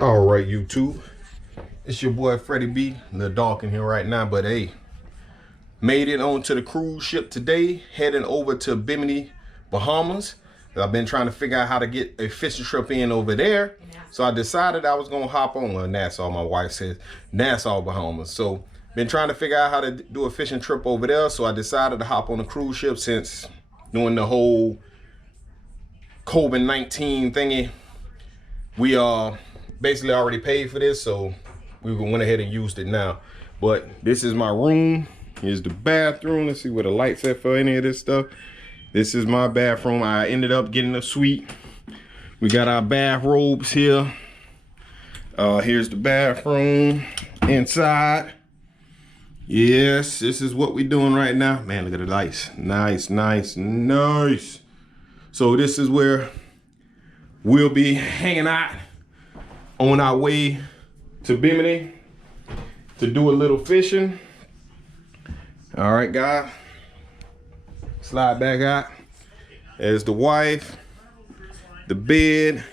All right, YouTube. It's your boy Freddie B. A little dark in here right now, but hey, made it onto the cruise ship today, heading over to Bimini, Bahamas. I've been trying to figure out how to get a fishing trip in over there. So I decided I was gonna hop on Nassau. My wife says Nassau, Bahamas. So been trying to figure out how to do a fishing trip over there. So I decided to hop on a cruise ship since doing the whole COVID-19 thingy. We basically already paid for this, so we went ahead and used it now. But this is my room. Here's the bathroom. Let's see where the lights at for any of this stuff. This is my bathroom. I ended up getting a suite. We got our bathrobes here. Here's the bathroom inside. Yes, this is what we're doing right now. Man, look at the lights. Nice, nice, nice. So this is where we'll be hanging out on our way to Bimini to do a little fishing. All right, guys. Slide back out. There's the wife, the bed.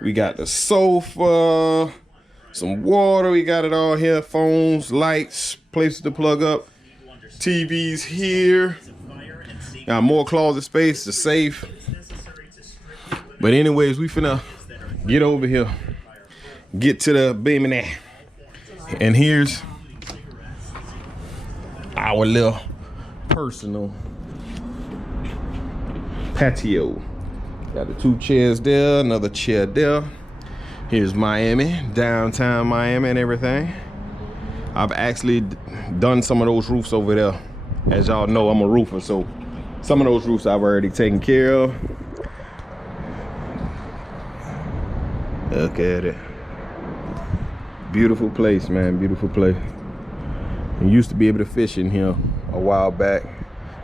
We got the sofa, some water. We got it all here. Phones, lights, places to plug up. TV's here. Got more closet space, the safe. But anyways, we finna get over here, get to the Bimini. And here's our little personal patio. Got the 2 chairs there, another chair there. Here's Miami, downtown Miami and everything. I've actually done some of those roofs over there. As y'all know, I'm a roofer, so some of those roofs I've already taken care of. Look at it. Beautiful place, man, beautiful place. You used to be able to fish in here a while back.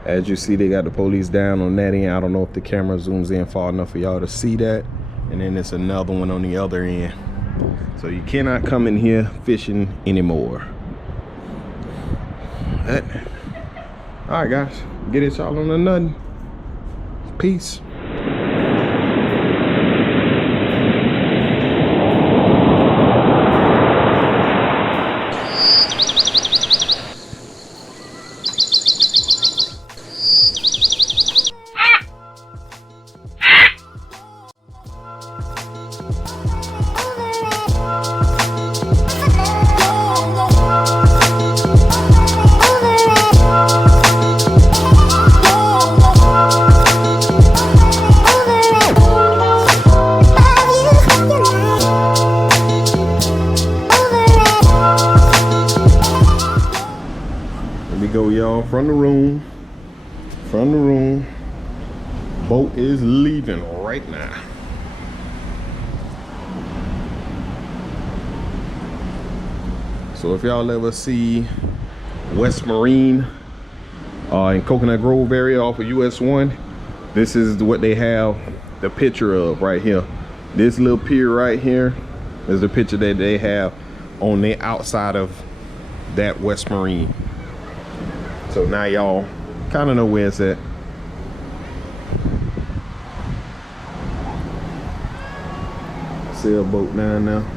As you see, they got the police down on that end. I don't know if the camera zooms in far enough for y'all to see that. And then there's another one on the other end. So you cannot come in here fishing anymore. All right, guys, get it y'all on the nutting. Peace. Go, y'all, from the room. Boat is leaving right now. So if y'all ever see West Marine in Coconut Grove area off of US 1, this is what they have the picture of right here. This little pier right here is the picture that they have on the outside of that West Marine. So now y'all kind of know where it's at. Sailboat down now.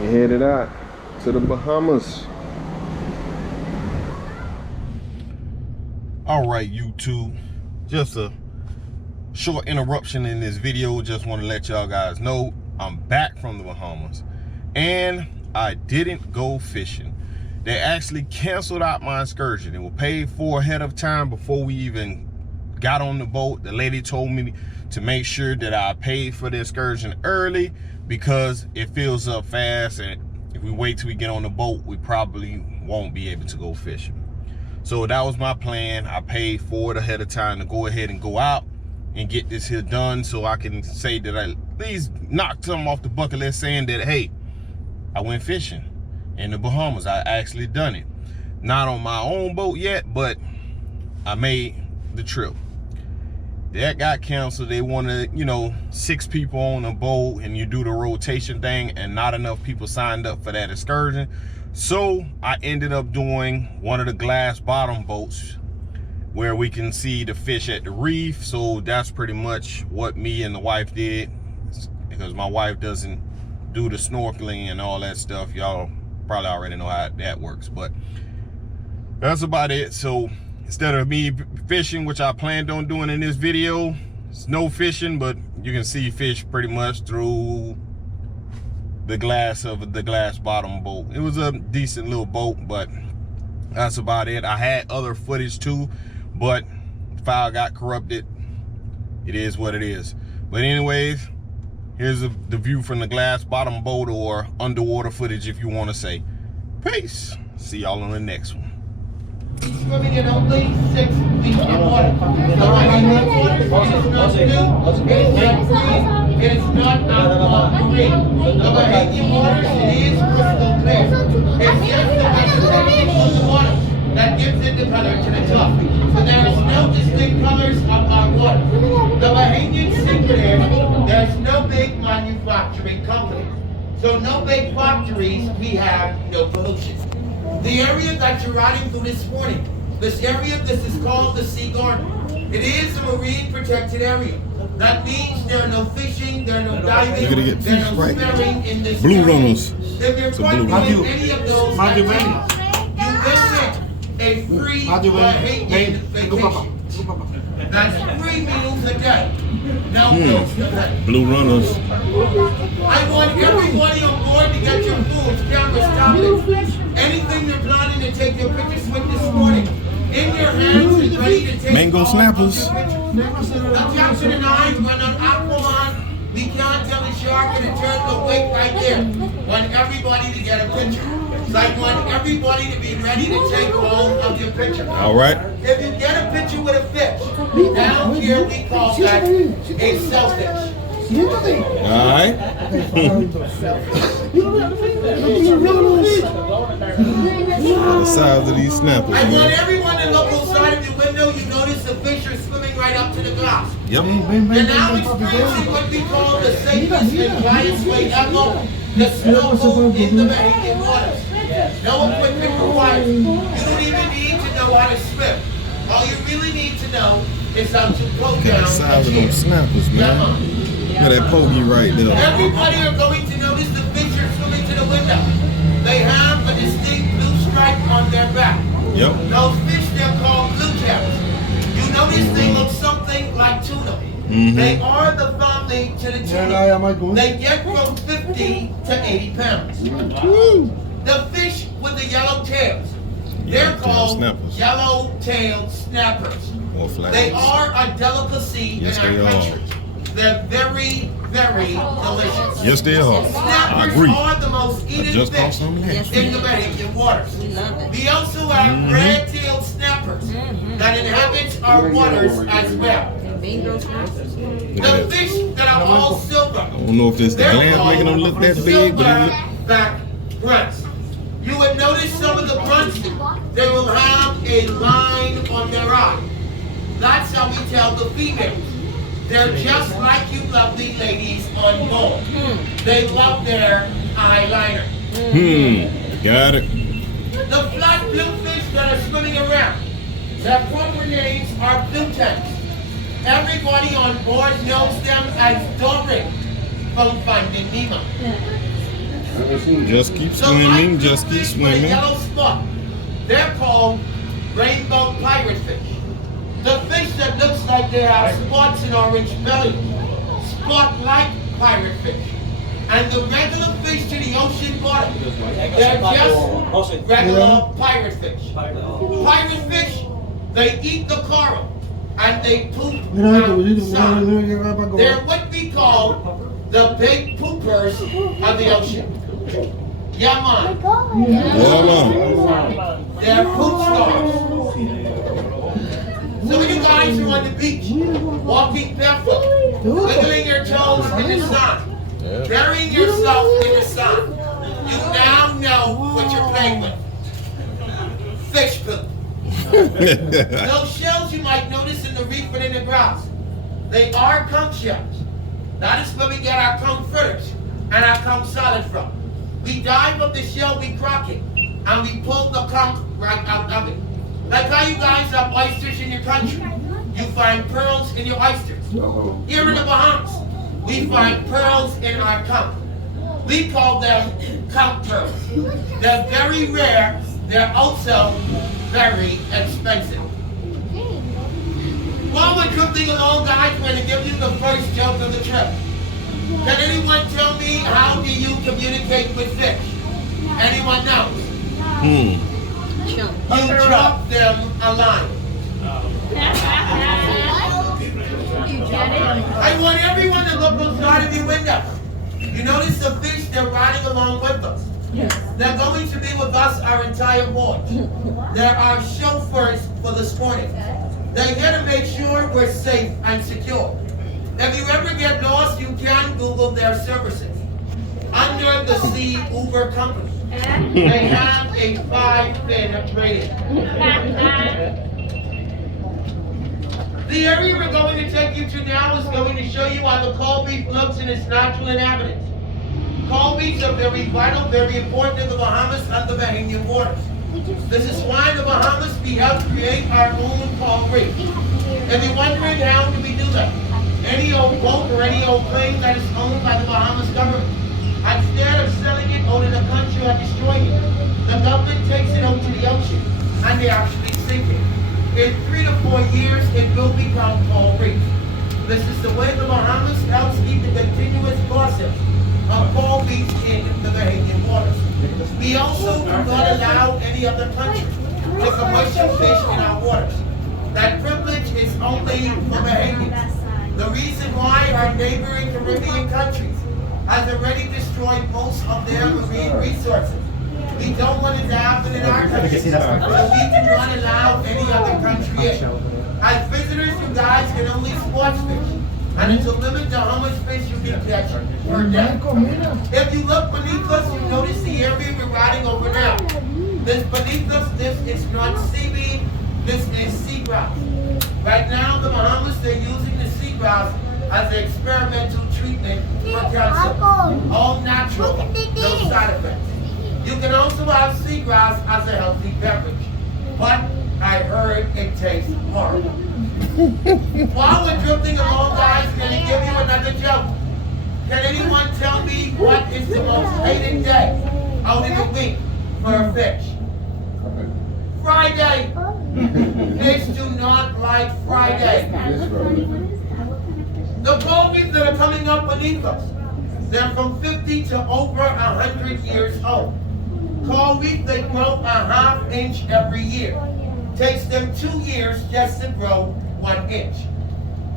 We headed out to the Bahamas. All right, YouTube. Just a short interruption in this video. Just want to let y'all guys know I'm back from the Bahamas. And I didn't go fishing. They actually canceled out my excursion. It was paid for ahead of time before we even got on the boat. The lady told me to make sure that I paid for the excursion early because it fills up fast, and if we wait till we get on the boat, we probably won't be able to go fishing. So that was my plan. I paid for it ahead of time to go ahead and go out and get this here done so I can say that I at least knocked something off the bucket list saying that, hey, I went fishing in the Bahamas. I actually done it. Not on my own boat yet, but I made the trip. That got canceled. They wanted, 6 people on a boat and you do the rotation thing, and not enough people signed up for that excursion. So I ended up doing one of the glass bottom boats where we can see the fish at the reef. So that's pretty much what me and the wife did, because my wife doesn't do the snorkeling and all that stuff. Y'all probably already know how that works, but that's about it. So instead of me fishing, which I planned on doing in this video, it's no fishing, but you can see fish pretty much through the glass of the glass bottom boat. It was a decent little boat, but that's about it. I had other footage too, but the file got corrupted. It is what it is. But anyways, here's the view from the glass bottom boat, or underwater footage if you want to say. Peace. See y'all on the next one. Swimming in only 6 feet in water. So I mean, water is not new, it is not aquamarine. The Bahamian waters, it is crystal clear. It's just the vegetation of the water that gives it the color to the top. So there is no distinct colors of our water. The Bahamian secret is there's no big manufacturing company. So no big factories, we have no pollution. The area that you're riding through this morning, this is called the Sea Garden. It is a marine protected area. That means there are no fishing, there are no diving, there are no swimming in this Blue area. runners. If you're going to any of those activities, you visit a free Bahamian vacation. That's 3 meals a day. No bills to pay. Blue runners. I want everybody on board to get your phones, cameras, tablets, anything you're planning to take your pictures with this morning. In your hands and ready to take Mango snappers. Now Jackson and I run on Aquaman. We can't tell the shark and the turtle wait right there. Want everybody to get a picture. So I want everybody to be ready to take all of your picture. All right. If you get a picture with a fish, down here we call that a shellfish. All right. The size of these snappers, I want man. everyone to look outside of your window. You notice the fish are swimming right up to the glass. Yep. They're now experiencing what we call the safest and quietest way ever, the snowboat in the Bahamian waters. No equipment required. You don't even need to know how to swim. All you really need to know is how to go Look at down. the size of those snappers, man. Look at that pokey right there. Everybody are going to notice the fish are swimming to the window. They have a distinct blue stripe on their back. Yep. Those fish, they're called blue caps. You notice they look something like tuna. They are the family to the tuna. They get from 50 to 80 pounds. The fish with the yellow tails, they're called yellow-tailed snappers. They are a delicacy in our country. They're very, very delicious. Yes, they are. I Snappers agree. are the most eaten fish in the Bahamian waters. We also have red-tailed snappers that inhabit our waters as well. The fish that are all silver. I don't know if it's the gland making them look that big, but it look... Silverback grunts. You would notice some of the grunts, they will have a line on their eye. That's how we tell the females. They're just like you lovely ladies on board. They love their eyeliner. Got it. The flat blue fish that are swimming around, their proper names are blue tanks. Everybody on board knows them as Dory from Finding Nemo. Just keep swimming, just keep swimming. The yellow spot, they're called rainbow pirate fish. The fish that looks like they have spots in orange belly, spot like pirate fish. And the regular fish to the ocean bottom, they're just regular pirate fish. Pirate fish, they eat the coral and they poop outside. They're what we call the big poopers of the ocean. Yeah, man. Yeah, man. They're poop stars. Some of you guys are on the beach, walking barefoot, wiggling your toes in the sun, burying yourself in the sun. You now know what you're playing with. Fish poop. Those shells you might notice in the reef and in the grass, they are conch shells. That is where we get our conch fritters and our conch salad from. We dive up the shell, we crack it, and we pull the conch right out of it. Like how you guys have oysters in your country. You find pearls in your oysters. Here in the Bahamas, we find pearls in our conch. We call them cup turtles. They're very rare. They're also very expensive. While we're drifting along, guys, we're going to give you the first joke of the trip. Can anyone tell me how do you communicate with fish? Anyone knows? You drop them a line. I want everyone to look outside of your window. You notice the fish, they're riding along with us. They're going to be with us our entire voyage. They're our chauffeurs for this morning. They're here to make sure we're safe and secure. If you ever get lost, you can Google their services. Undersea Uber Company. They have a 5-fin rating. The area we're going to take you to now is going to show you how the coral reef looks in its natural inhabitants. Coral reefs are very vital, very important in the Bahamas and the Bahamian waters. This is why in the Bahamas we help create our own coral reef. If you're wondering how do we do that? Any old boat or any old plane that is owned by the Bahamas government, instead of selling it out in the country or destroying it, the government takes it out to the ocean and they actually sink it. In 3 to 4 years, it will become coral reef. This is the way the Bahamas helps keep the continuous process of coral reefs in the Bahamian waters. We also do not allow any other country to commercial fish in our waters. That privilege is only for Bahamians. The reason why our neighboring Caribbean countries has already destroyed most of their marine resources. We don't want it to happen in our country, so we do not allow any other country in. As visitors, you guys can only sports fish, and it's a limit to how much fish you can catch per day. If you look beneath us, you notice the area we're riding over now. This beneath us, this is not seaweed, this is seagrass. Right now, the Bahamas, they're using the seagrass as an experimental treatment for cancer. All natural, no side effects. You can also have seagrass as a healthy beverage, but I heard it tastes horrible. While we're drifting along, guys, we're going to give you another joke. Can anyone tell me what is the most hated day out in the week for a fish? Friday. Fish do not like Friday. The coral reefs that are coming up beneath us, they're from 50 to over 100 years old. Coral reef, they grow a ½ inch every year. Takes them 2 years just to grow 1 inch.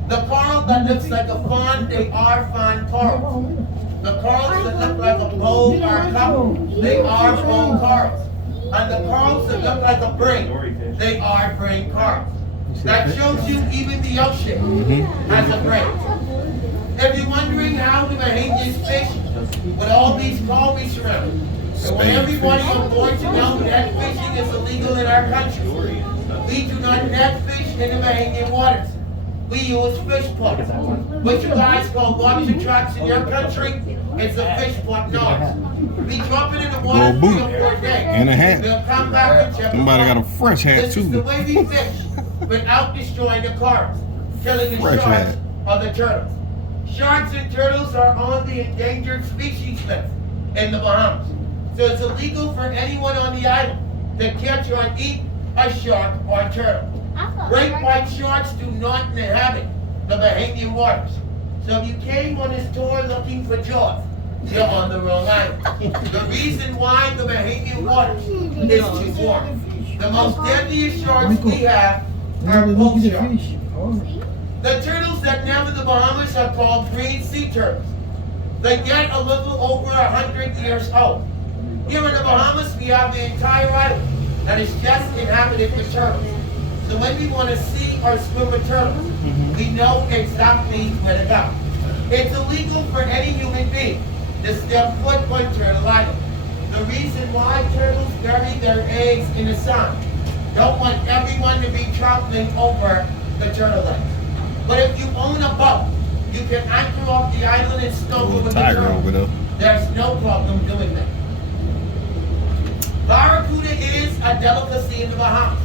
The coral that looks like a fawn, they are fawn corals. The corals that look like a bowl or a cup, they are bowl corals. And the corals that look like a brain, they are brain corals. That shows you even the ocean has a brain. If you're wondering how the Bahamians fish with all these coral reefs around, I want everybody on board to know net fishing is illegal in our country. We do not net fish in the Bahamian waters. We use fish pots. What you guys call lobster traps in your country, it's a fish pot knot. We drop it in the water 3 or 4 days. And a hat. We'll come back and check. Somebody got a fresh hat This too. is the way we fish without destroying the corals, killing the Fresh sharks hat. or the turtles. Sharks and turtles are on the endangered species list in the Bahamas. So it's illegal for anyone on the island to catch or eat a shark or a turtle. Great white sharks do not inhabit the Bahamian waters. So if you came on this tour looking for Jaws, you're on the wrong island. The reason why the Bahamian waters is too warm. The most deadliest sharks we have are bull sharks. The turtles that live in the Bahamas are called green sea turtles. They get a little over 100 years old. Here in the Bahamas, we have the entire island that is just inhabited with turtles. So when we want to see or swim with turtles, we know exactly where to go. It's illegal for any human being to step foot on Turtle Island. The reason why turtles bury their eggs in the sun. Don't want everyone to be traveling over the turtle eggs. But if you own a boat, you can anchor off the island and snuggle with the turtle. There's no problem doing that. Barracuda is a delicacy in the Bahamas.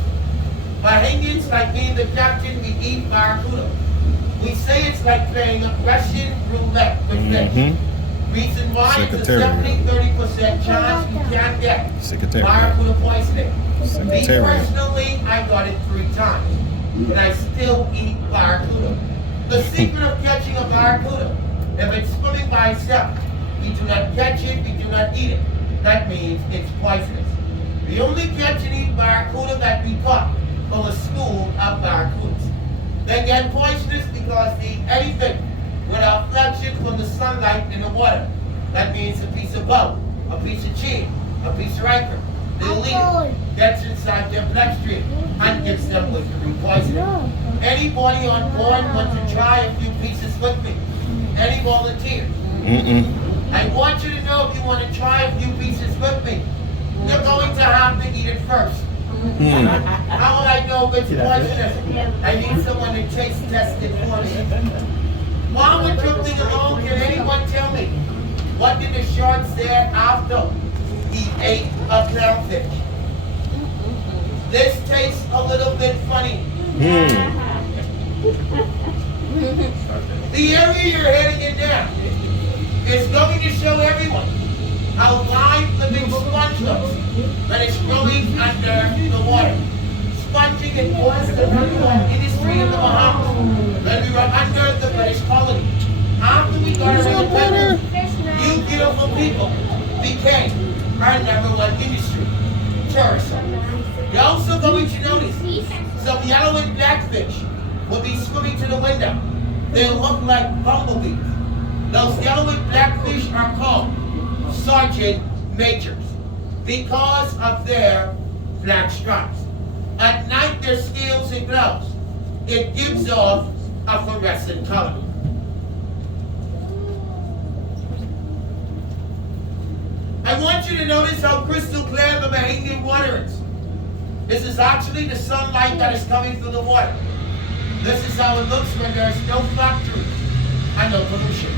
Bahamians, like me and the captain, we eat barracuda. We say it's like playing Russian roulette with fish. Reason why it's a Secretariat. 70-30% chance you can get Secretariat. barracuda poisoning. Me Secretariat. personally, I got it 3 times, and I still eat barracuda. The secret of catching a barracuda, if it's swimming by itself, we do not catch it, we do not eat it. That means it's poisonous. We only catch and eat barracuda that we caught from a school of barracudas. They get poisonous because they eat anything without reflection from the sunlight in the water. That means a piece of bone, a piece of cheese, a piece of anchor. They'll eat it, gets inside their bloodstream, and gives them liquid poisoning. Anybody on board want to try a few pieces with me? Any volunteers? I want you to know if you want to try a few pieces with me, you're going to have to eat it first. How would I know if it's poisonous? I need someone to taste test it for me. While we're drifting along, can anyone tell me, what did the shark say after he ate a clownfish? This tastes a little bit funny. The area you're heading in now is going to show everyone how live living sponge looks when it's growing under the water. Sponging it was the number 1 industry in the Bahamas when we were under the British colony. After we got our independence, you beautiful people became our number 1 industry, tourism. You're also going to notice some yellow and blackfish will be swimming to the window. They look like bumblebees. Those yellow and blackfish are called sergeant majors because of their black stripes. At night, their scales and glows. It gives off a fluorescent color. I want you to notice how crystal clear the Bahamian water is. This is actually the sunlight that is coming through the water. This is how it looks when there's no factories and no pollution.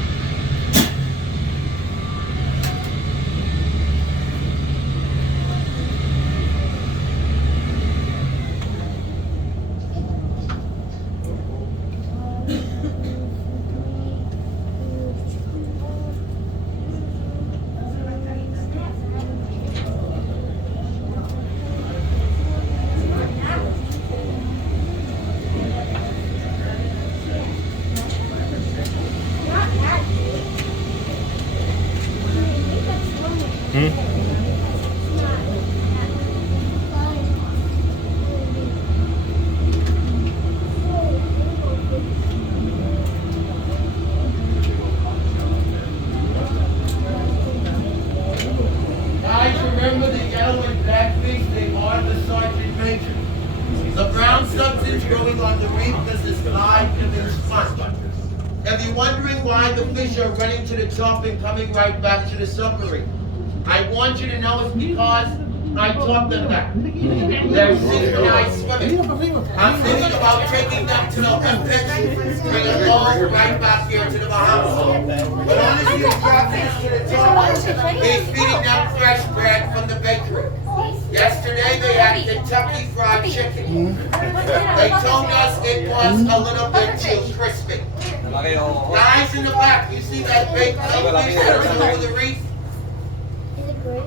Remember the yellow and blackfish, they are the sergeant major. The brown substance growing on the reef, this is live living sponge. If you're wondering why the fish are running to the top and coming right back to the submarine, I want you to know it's because I taught them that. They're synchronized swimming. I'm thinking about taking them to the Olympics, bring them all right back here to the Bahamas. But honestly, the captain to the top is feeding them fresh bread from the bakery. Yesterday they had Kentucky Fried Chicken. They told us it was a little bit too crispy. Guys in the back, you see that baked fish that are over the reef? Is it great?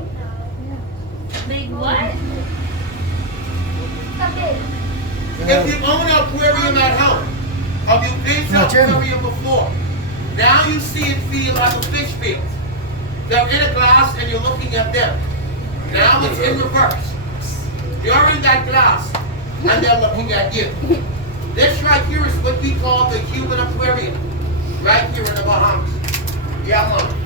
Big what? If you own an aquarium at home, or you've been to an aquarium before, now you see and feel like a fish feels. They're in a glass and you're looking at them. Now it's in reverse. You're in that glass and they're looking at you. This right here is what we call the human aquarium, right here in the Bahamas. Yeah, man.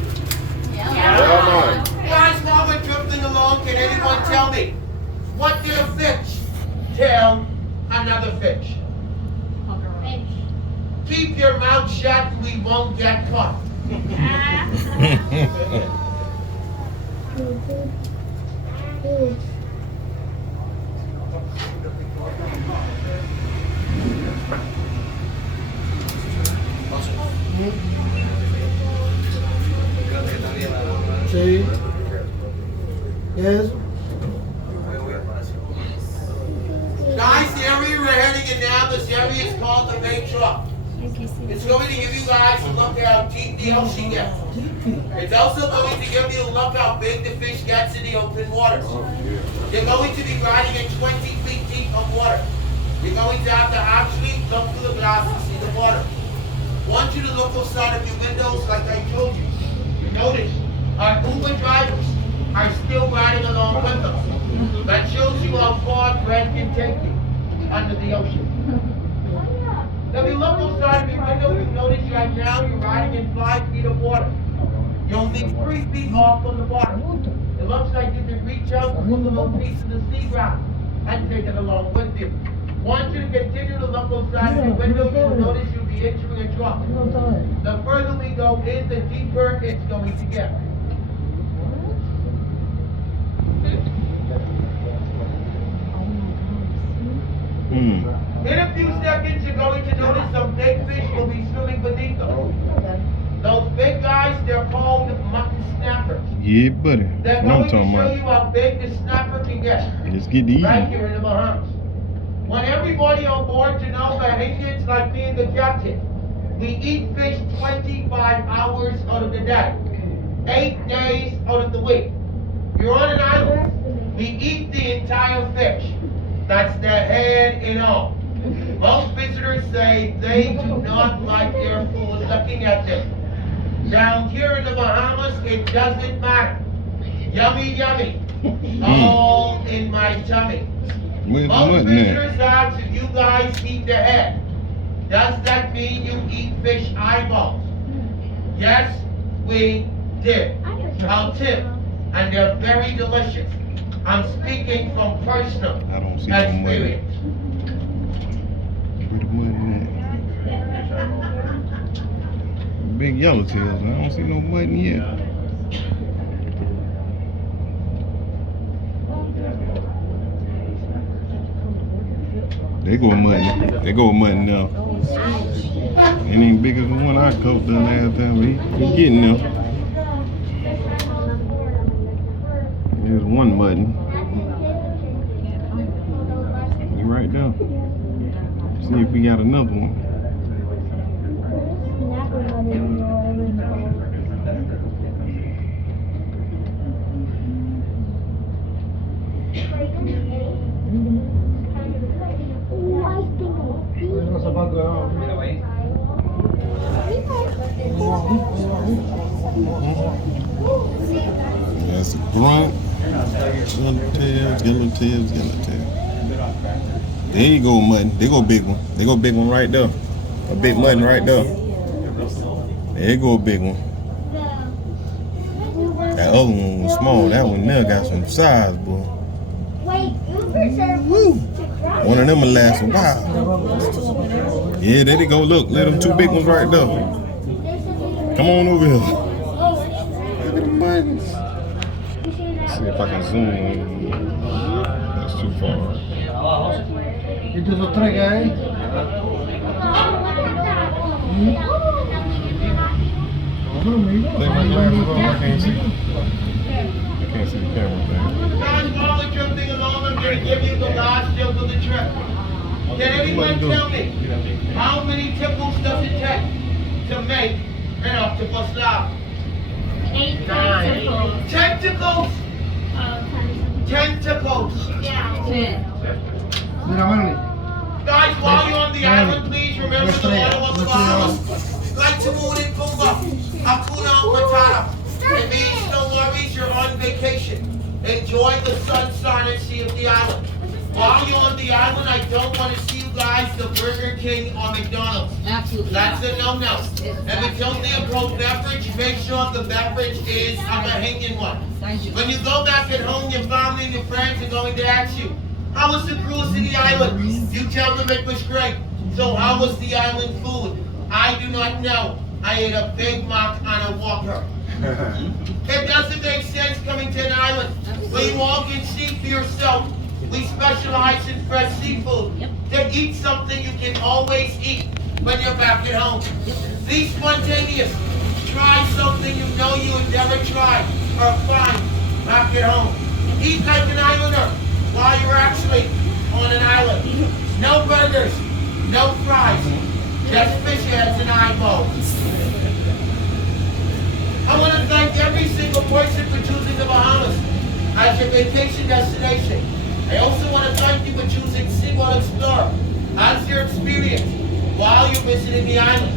Yeah. Guys, while we're drifting along, can anyone tell me, what did a fish tell another fish? Keep your mouth shut, we won't get caught. Sí. Yes. Guys, the area we're heading in now, this area is called the main truck. It's going to give you guys a look at how deep the ocean gets. It's also going to give you a look how big the fish gets in the open waters. You're going to be riding in 20 feet deep of water. You're going to have to actually look through the glass to see the water. I want you to look outside of your windows like I told you. Notice, our Uber drivers are still riding along with us. That shows you how far Brent can take you under the ocean. If you look outside of your window, you notice right now you're riding in 5 feet of water. You're only 3 feet off from the bottom. It looks like you can reach out and pull a little piece of the sea grass and take it along with you. I want you to continue to look outside of your window. You'll notice you'll be entering a drop. The further we go in, the deeper it's going to get. In a few seconds, you're going to notice some big fish will be swimming beneath them. Those big guys, they're called mutton snappers. Yeah, buddy. They're going to show you how big the snapper can get. Let's get these. Right here in the Bahamas. Want everybody on board to know that Indians like being the captain. We eat fish 25 hours out of the day, 8 days out of the week. You're on an island. We eat the entire fish. That's the head and all. Most visitors say they do not like their food looking at them. Down here in the Bahamas, it doesn't matter. Yummy, yummy. All in my tummy. Most visitors ask if you guys eat the head. Does that mean you eat fish eyeballs? Yes, we did. I'll tip. And they're very delicious. I'm speaking from personal experience. Big yellowtails, I don't see no mutton yet. They go mutton. They go mutton now. It ain't big as the one I caught the last time. He getting there. There's one mutton. He right there. See if we got another one. That's a grunt. Yellowtails. There you go, mutton. There go big one. There go big one right there. A big mutton right there. There you go a big one. That other one was small. That one there got some size, boy. Woo. One of them will last a while. Yeah, there they go. Look, let them 2 big ones right there. Come on over here. Look at the muttons. See if I can zoom in. That's too far. ¿Y tus otras qué hay? Take my glasses off. I can't see. I can't see the camera thing. Guys, while we're drifting along, I'm going to give you the last tip of the trip. Can anyone tell me how many tickles does it take to make an octopus laugh? 8 tentacles. Tentacles! Tentacles! Yeah. 10. Mira, Marley. Guys, while you're on the island, please remember the motto of the Bahamas. Like to move in Pumba, Hakuna Matata. It means no worries, you're on vacation. Enjoy the sunshine and see of the island. While you're on the island, I don't want to see you guys the Burger King or McDonald's. Absolutely. That's a no-no. If it's only a cold beverage, make sure the beverage is a Bahamian one. When you go back at home, your family and your friends are going to ask you, how was the cruise to the island? You tell them it was great. So how was the island food? I do not know. I ate a Big Mac and a Whopper. It doesn't make sense coming to an island where you all can see for yourself. We specialize in fresh seafood. To eat something you can always eat when you're back at home. Be spontaneous. Try something you know you would never try or find back at home. Eat like an islander while you're actually on an island. No burgers, no fries, just fish heads and eyeballs. I want to thank every single person for choosing the Bahamas as your vacation destination. I also want to thank you for choosing SeaWorld Explorer as your experience while you're visiting the island.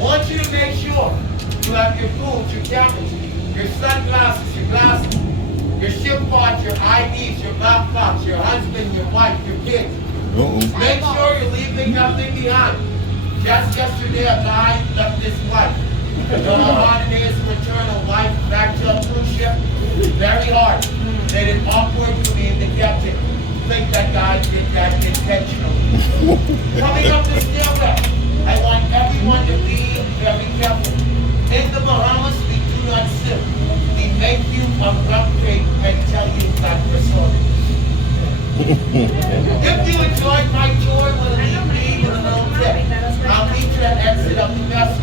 I want you to make sure you have your food, your cameras, your sunglasses, your glasses, your ship cards, your IDs, your laptops, your husband, your wife, your kids. Make sure you're leaving nothing behind. Just yesterday, a guy left his wife. You know how hard it is to return a wife back to a cruise ship? Very hard. Made it awkward for me and the captain. I think that guy did that intentionally. Coming up the stairwell, I want everyone to be very careful. In the Bahamas, we do not sip. We make you a rough cake and tell you that we're sorry. If you enjoyed my tour, will leave me with a little tip. I'll meet you at exit of the vessel.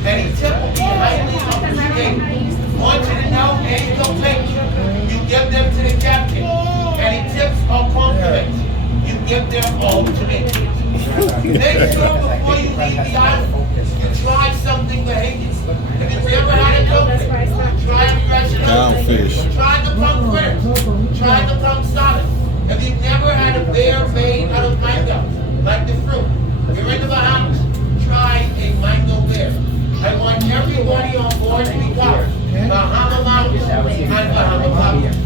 Any tip will be highly appreciated. Want you to know any complaints, you give them to the captain. Any tips or compliments, you give them all to me. Make sure before you leave the island, you try something behaviors. If you've never had a dumpling, try a fresh Cowfish. Try the plum fritters. Try the plum salad. If you've never had a beer made out of mango, like the fruit, you're in the Bahamas, try a mango beer. I want everybody on board to be covered. Bahama Mountains and Bahama Mountains.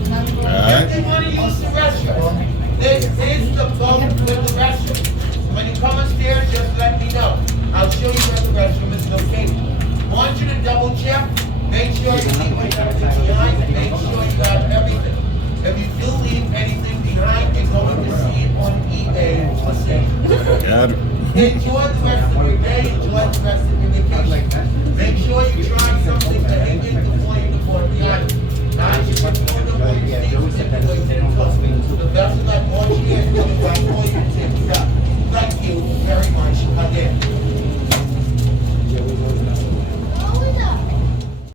If you want to use the restroom, this is the boat with the restroom. When you come upstairs, just let me know. I'll show you where the restroom is located. I want you to double check. Make sure you leave everything behind and make sure you have everything. If you do leave anything behind, you're going to see it on eBay for sale. Got it. Enjoy